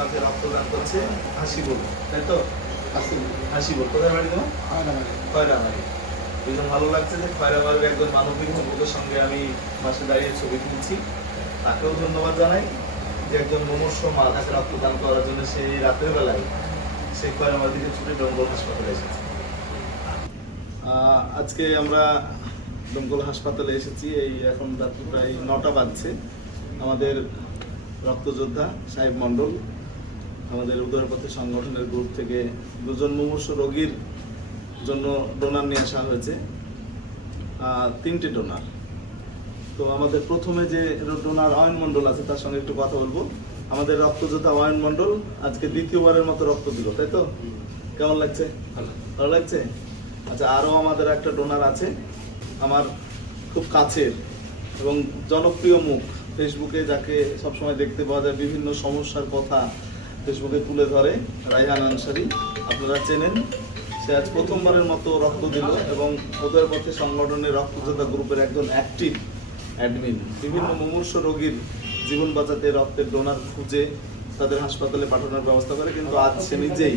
মাঝে রক্তদান করছে হাসিবুল, তাই তো? হাসিবুল কোথায় বাড়ি তোমার? খয়রাবাড়ি। ভীষণ ভালো লাগছে যে খয়রাবাড়ির একজন মানবিক যুবকের সঙ্গে আমি পাশে দাঁড়িয়ে ছবি তুলছি। তাকেও ধন্যবাদ জানাই যে একজন মুমূর্ষ মা তাকে রক্তদান করার জন্য সেই রাতের বেলায় সেই খয়রাবাড়ি থেকে ছুটে ডোমকল হাসপাতালে এসেছে। আজকে আমরা ডোমকল হাসপাতালে এসেছি, এই এখন রাত্রি প্রায় 9টা বাজছে। আমাদের রক্তযোদ্ধা সাহেব মণ্ডল, আমাদের উদয়পথে সংগঠনের গ্রুপ থেকে দুজন মুমূর্ষ রোগীর জন্য ডোনার নিয়ে আসা হয়েছে, 3টে ডোনার। তো আমাদের প্রথমে যে ডোনার অয়ন মণ্ডল আছে তার সঙ্গে একটু কথা বলবো। আমাদের রক্তযোদ্ধা অয়ন মণ্ডল আজকে দ্বিতীয়বারের মতো রক্ত দিল, তাই তো? কেমন লাগছে? ভালো লাগছে। আচ্ছা, আরও আমাদের একটা ডোনার আছে, আমার খুব কাছের এবং জনপ্রিয় মুখ, ফেসবুকে যাকে সবসময় দেখতে পাওয়া যায়, বিভিন্ন সমস্যার কথা ফেসবুকে তুলে ধরে, রায়হান আনসারি, আপনারা চেনেন। সে আজ প্রথমবারের মতো রক্ত দিল এবং উদয়পথে সংগঠনের রক্তযোদ্ধা গ্রুপের একজন অ্যাক্টিভ অ্যাডমিন। বিভিন্ন মুমূর্ষ রোগীর জীবন বাঁচাতে রক্তের ডোনার খুঁজে তাদের হাসপাতালে পাঠানোর ব্যবস্থা করে, কিন্তু আজ সে নিজেই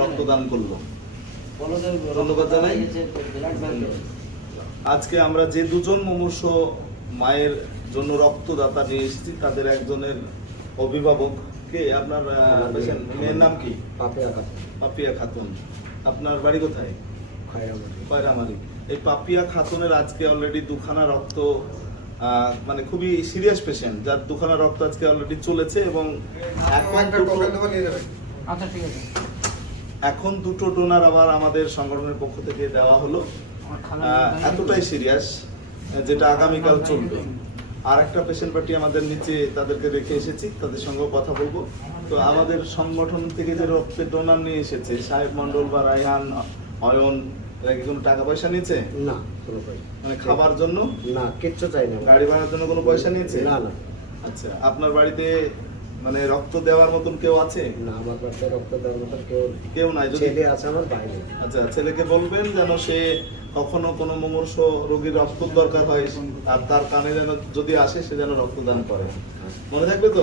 রক্তদান করলো। ধন্যবাদ জানাই। আজকে আমরা যে দুজন মুমূর্ষ মায়ের জন্য রক্তদাতা নিয়ে এসেছি তাদের একজনের অভিভাবক কে, আপনার মেয়ের নাম কি? পাপিয়া খাতুন। আপনার বাড়ি কোথায়? খয়রামারি। এই পাপিয়া খাতুনের আজকে অলরেডি 2খানা রক্ত, মানে খুবই সিরিয়াস পেশেন্ট, যার 2খানা রক্ত আজকে অলরেডি চলেছে এবং এখন 2টো ডোনার আবার আমাদের সংগঠনের পক্ষ থেকে দেওয়া হলো। এতটাই সিরিয়াস যেটা আগামীকাল চলবে। আর একটা পেশেন্ট পার্টি আমাদের নিচে, তাদেরকে রেখে এসেছি, তাদের সঙ্গেও কথা বলবো। তো আমাদের সংগঠন থেকে যে রক্তের ডোনার নিয়ে এসেছে সাহেব মণ্ডল বা রায়হান, অয়ন, এরা কি কোনো টাকা পয়সা নিয়েছে? না, কোনো পয়সা। মানে খাবার জন্য? না, কিচ্ছু চাই না। গাড়ি ভাড়ার জন্য কোনো পয়সা নিয়েছে? না না। আচ্ছা, আপনার বাড়িতে মানে রক্ত দেওয়ার মতন কেউ আছে? না, আমার বাড়িতে রক্ত দেওয়ার মতন কেউ নাই। ছেলে আছে আমার বাইরে। আচ্ছা, ছেলেকে বলবেন যেন সে কখনো কোনো মুমূর্ষ রোগীর রক্ত দরকার হয় আর তার কানে যেন যদি আসে সে যেন রক্তদান করে। মনে থাকবে তো?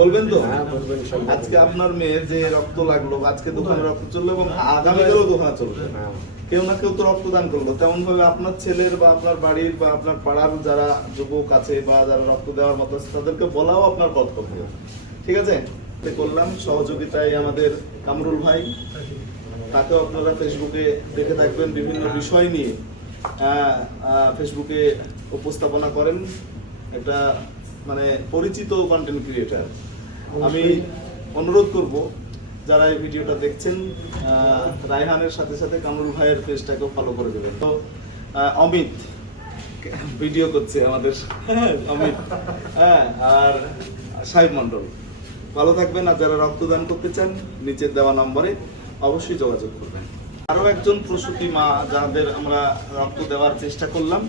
বলবেন তো? আজকে আপনার মেয়ের যে রক্ত লাগলো, আজকে 2খানা রক্ত চললো এবং আগামীকালও 2খানা চলবে। কেউ না কেউ তো রক্তদান করলো। তেমন ভাবে আপনার ছেলের বা আপনার বাড়ির বা আপনার পাড়ার যারা যুবক আছে বা যারা রক্ত দেওয়ার মতো আছে তাদেরকে বলাও আপনার কর্তব্য। ঠিক আছে? করলাম সহযোগিতায় আমাদের কামরুল ভাই, তাকেও আপনারা ফেসবুকে দেখে থাকবেন, বিভিন্ন বিষয় নিয়ে ফেসবুকে উপস্থাপনা করেন, একটা মানে পরিচিত কন্টেন্ট ক্রিয়েটার। আমি অনুরোধ করব যারা এই ভিডিওটা দেখছেন, রায়হানের সাথে সাথে কামরুল ভাইয়ের পেজটাকেও ফলো করে দেবেন। তো অমিত ভিডিও করছে আমাদের, অমিত, আর সাহেব মণ্ডল, ভালো থাকবেন। আর যারা রক্তদান করতে চান নিচের দেওয়া নম্বরে অবশ্যই যোগাযোগ করবেন। আরও একজন প্রসূতি মা যাদের আমরা রক্ত দেওয়ার চেষ্টা করলাম,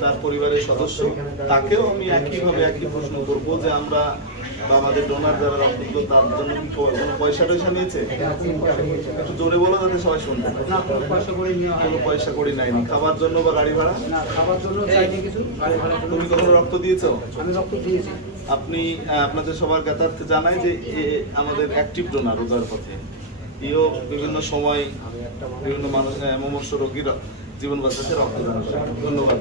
তার পরিবারের সদস্য, তাকেও আমি একই প্রশ্ন করবো যে আমরা বা আমাদের ডোনার যারা রক্ত দিল তার জন্য কি কোনো পয়সা টয়সা নিয়েছে? একটু জোরে বলো যাতে সবাই শুনতে। কোনো পয়সা করি নাইনি। খাবার জন্য বা গাড়ি ভাড়া? তুমি কখনো রক্ত দিয়েছো? আমি রক্ত দিয়েছি। আপনি আপনাদের সবার জ্ঞাতার্থে জানাই যে আমাদের অ্যাক্টিভ ডোনার উদয়পথে, এও বিভিন্ন সময় বিভিন্ন মানুষ মুমূর্ষ রোগীর জীবন বাঁচাতে রক্তদান করে। ধন্যবাদ।